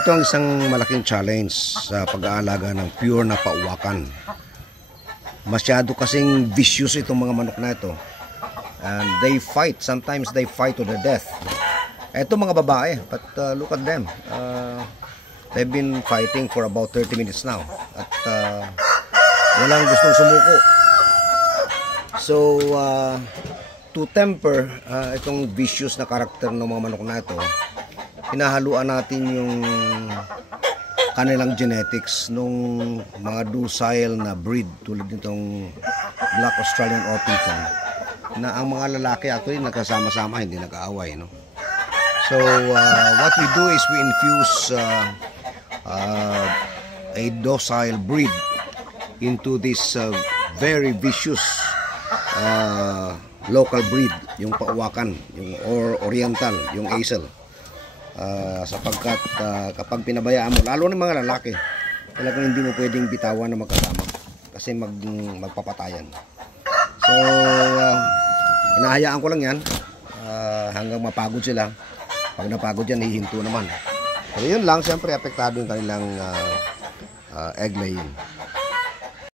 Ito ang isang malaking challenge sa pag-aalaga ng pure na pauwakan. Masyado kasing vicious itong mga manok na ito. And they fight. Sometimes they fight to the death. Ito mga babae. But look at them. They've been fighting for about 30 minutes now. At walang gustong sumuko. So, to temper itong vicious na karakter ng mga manok na ito, hinahaluan natin yung kanilang genetics nung mga docile na breed tulad nitong Black Australian Orpington, na ang mga lalaki actually nagkasama-sama, hindi nag-aaway, no? So what we do is we infuse a docile breed into this very vicious local breed, yung pauwakan, yung oriental, yung Asel. Sapagkat kapag pinabayaan mo, lalo ng mga lalaki, talagang hindi mo pwedeng bitawan na magkasama kasi magpapatayan. So hinahayaan ko lang yan hanggang mapagod sila. Pag napagod yan, hihinto naman. So yun lang, siyempre apektado yung kanilang egg laying.